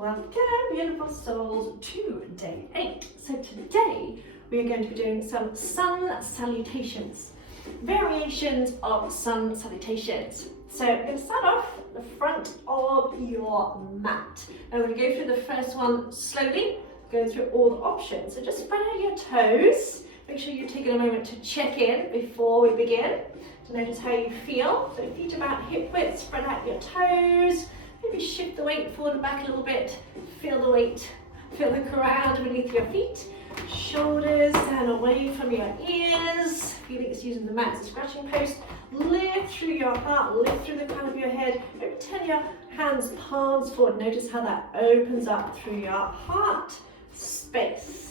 Welcome, beautiful souls, to day 8. So today we are going to be doing some Sun Salutations, variations of Sun Salutations. So I'm going to start off the front of your mat. I'm going to go through the first one slowly, go through all the options. So just spread out your toes. Make sure you're taking a moment to check in before we begin, to notice how you feel. So feet about hip width, spread out your toes. Maybe shift the weight forward and back a little bit. Feel the weight, feel the ground beneath your feet. Shoulders down away from your ears. Felix using the mat as a scratching post. Lift through your heart, lift through the crown of your head. Maybe turn your hands, palms forward. Notice how that opens up through your heart space.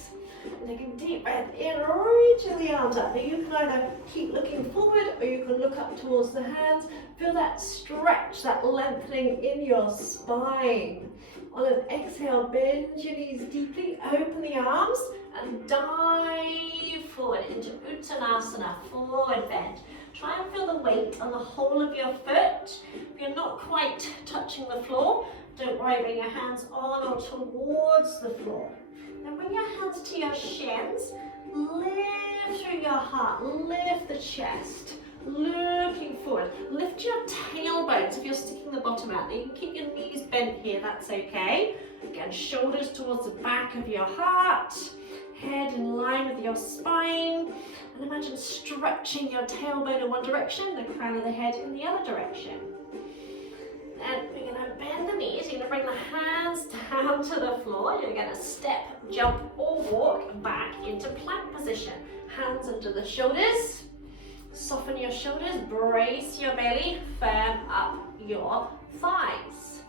And take a deep breath in, reaching the arms up. Now you can either keep looking forward or you can look up towards the hands. Feel that stretch, that lengthening in your spine. On an exhale, bend your knees deeply, open the arms and dive forward into Uttanasana, forward bend. Try and feel the weight on the whole of your foot. If you're not quite touching the floor, don't worry, bring your hands on or towards the floor. Now bring your hands to your shins, lift through your heart, lift the chest, looking forward. Lift your tailbones if you're sticking the bottom out. You can keep your knees bent here, that's okay. Again, shoulders towards the back of your heart, head in line with your spine. And imagine stretching your tailbone in one direction, the crown of the head in the other direction. And we're going to bend the knees, you're going to bring the hands down to the floor, you're going to step, jump or walk back into plank position. Hands under the shoulders, soften your shoulders, brace your belly, firm up your thighs.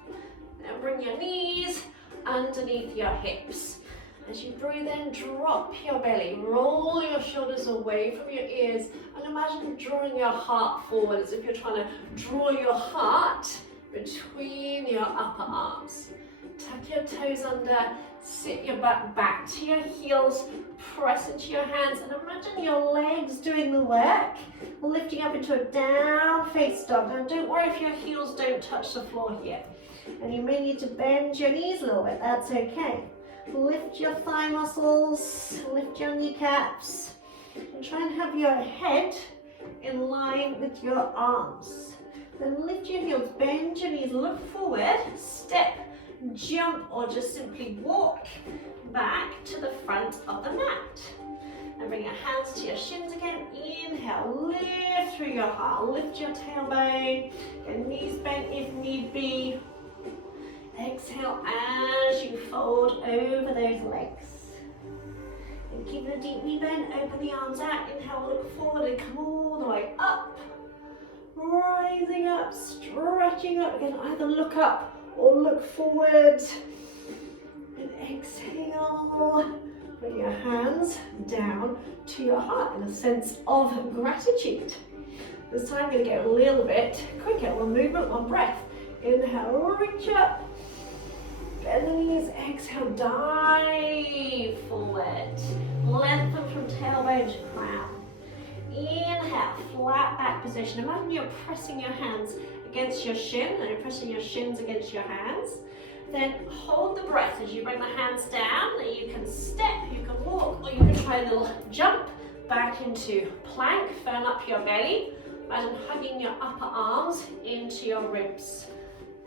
Now bring your knees underneath your hips. As you breathe in, drop your belly, roll your shoulders away from your ears and imagine drawing your heart forward as if you're trying to draw your heart between your upper arms. Tuck your toes under, sit your butt back to your heels, press into your hands and imagine your legs doing the work, lifting up into a down face dog. Now don't worry if your heels don't touch the floor here. And you may need to bend your knees a little bit, that's okay. Lift your thigh muscles, lift your kneecaps, and try and have your head in line with your arms. Then lift your heels, bend your knees, look forward, step, jump, or just simply walk back to the front of the mat. And bring your hands to your shins again. Inhale, lift through your heart, lift your tailbone, your knees bent if need be. Exhale as you fold over those legs. And keep a deep knee bend, open the arms out. Inhale, look forward and come all the way up. Rising up, stretching up again, either look up or look forward. And exhale, bring your hands down to your heart in a sense of gratitude. This time I'm going to get a little bit quicker, one movement, one breath. Inhale, reach up, bend the knees, exhale, dive forward. Lengthen from tailbone to crown. Inhale, flat back position. Imagine you're pressing your hands against your shin and you're pressing your shins against your hands. Then hold the breath as you bring the hands down. You can step, you can walk, or you can try a little jump back into plank. Firm up your belly. Imagine hugging your upper arms into your ribs.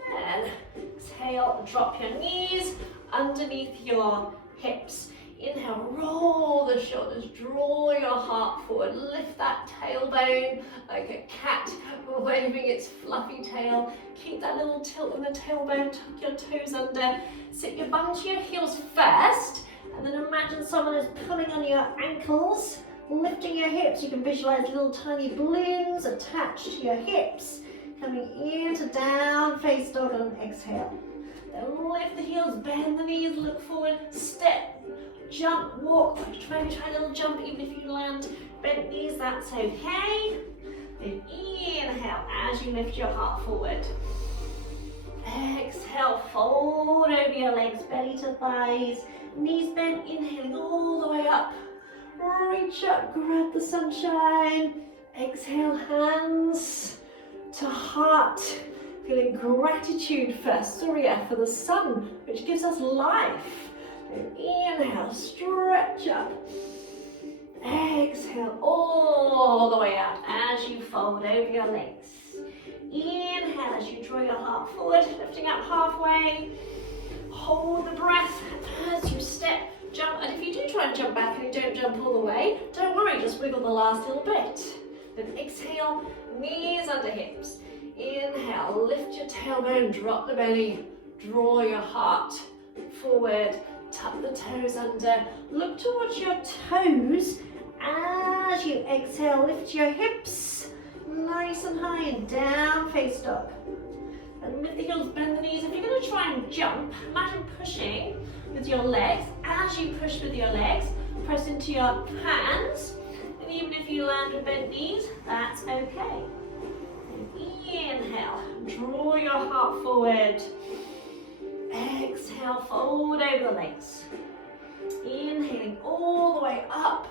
Then exhale, drop your knees underneath your hips. Inhale, roll the shoulders, draw your heart forward, lift that tailbone like a cat waving its fluffy tail. Keep that little tilt in the tailbone, tuck your toes under, sit your bum to your heels first, and then imagine someone is pulling on your ankles, lifting your hips. You can visualize little tiny balloons attached to your hips, coming into down face dog on exhale. Then lift the heels, bend the knees, look forward, step, jump, walk, maybe try a little jump even if you land bent knees, that's okay. Then inhale as you lift your heart forward. Exhale, fold over your legs, belly to thighs, knees bent, inhaling all the way up. Reach up, grab the sunshine. Exhale, hands to heart. Feeling gratitude for Surya, for the sun, which gives us life. And inhale, stretch up. Exhale all the way out as you fold over your legs. Inhale as you draw your heart forward, lifting up halfway. Hold the breath as you step, jump, and if you do try and jump back and you don't jump all the way, don't worry, just wiggle the last little bit. Then exhale, knees under hips. Inhale, lift your tailbone, drop the belly, draw your heart forward, tuck the toes under, look towards your toes. As you exhale, lift your hips nice and high and down face dog. And lift the heels, bend the knees. If you're going to try and jump, imagine pushing with your legs. As you push with your legs, press into your hands. And even if you land with bent knees, that's okay. Inhale, draw your heart forward. Exhale, fold over the legs. Inhaling all the way up.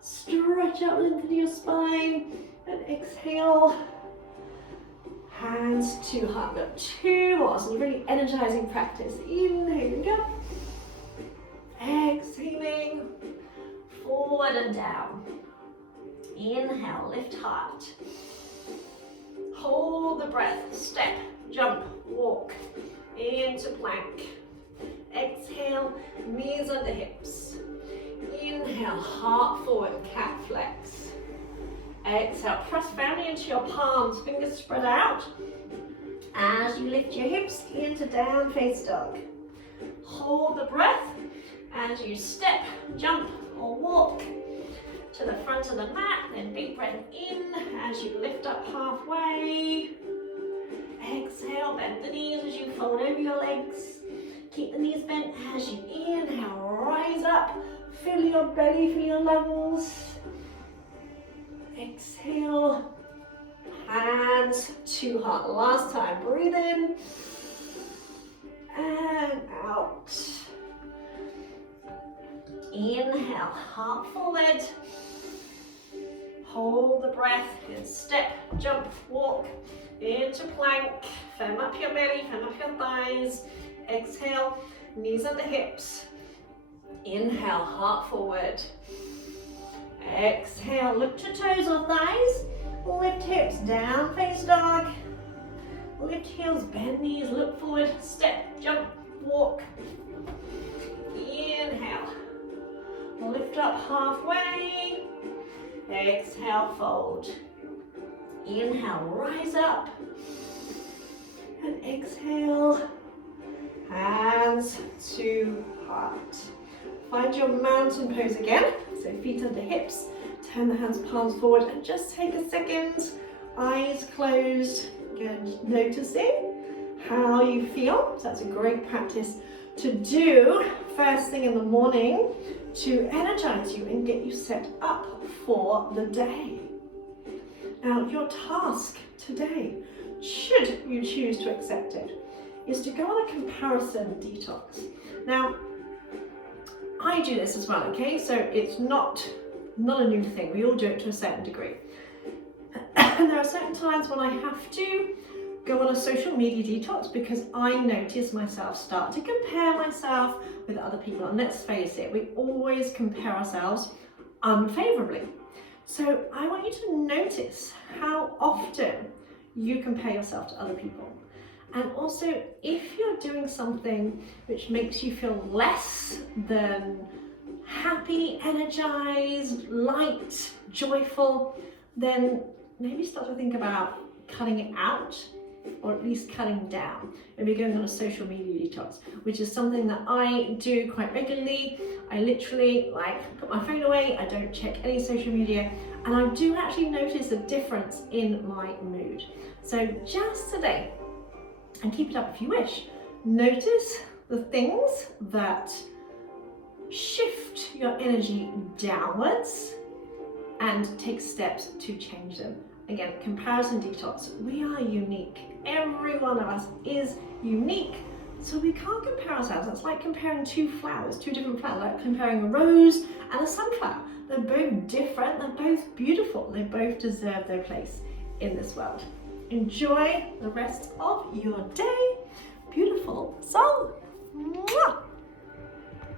Stretch out, lengthen your spine. And exhale. Hands to heart. Got 2 more. So you're really energizing practice. Inhaling up. Exhaling. Forward and down. Inhale, lift heart. Hold the breath, step, jump, walk, into plank. Exhale, knees under hips. Inhale, heart forward, cat flex. Exhale, press firmly into your palms, fingers spread out. As you lift your hips into down face dog. Hold the breath as you step, jump or walk to the front of the mat, then big breath in as you lift up halfway. Exhale, bend the knees as you fold over your legs. Keep the knees bent as you inhale, rise up, fill your belly, fill your lungs. Exhale, hands to heart. Last time, breathe in and out. Inhale, heart forward. Hold the breath, and step, jump, walk into plank. Firm up your belly, firm up your thighs. Exhale, knees under hips. Inhale, heart forward. Exhale, look to toes or thighs. Lift hips, down face dog. Lift heels, bend knees, look forward, step, jump, walk. Inhale. Lift up halfway. Exhale, fold. Inhale, rise up. And exhale, hands to heart. Find your mountain pose again. So feet under hips. Turn the hands, palms forward, and just take a second. Eyes closed. Again, noticing how you feel. So that's a great practice to do first thing in the morning to energize you and get you set up for the day. Now, your task today, should you choose to accept it, is to go on a comparison detox. Now, I do this as well, okay? So it's not a new thing. We all do it to a certain degree. And there are certain times when I have to go on a social media detox because I notice myself start to compare myself with other people. And let's face it, we always compare ourselves unfavorably. So I want you to notice how often you compare yourself to other people. And also, if you're doing something which makes you feel less than happy, energized, light, joyful, then maybe start to think about cutting it out, or at least cutting down. Maybe going on a social media detox, which is something that I do quite regularly. I literally put my phone away, I don't check any social media, and I do actually notice a difference in my mood. So just today, and keep it up if you wish, notice the things that shift your energy downwards and take steps to change them. Again, comparison detox. We are unique. Every one of us is unique. So we can't compare ourselves. It's like comparing two flowers, two different flowers, like comparing a rose and a sunflower. They're both different, they're both beautiful, they both deserve their place in this world. Enjoy the rest of your day. Beautiful soul.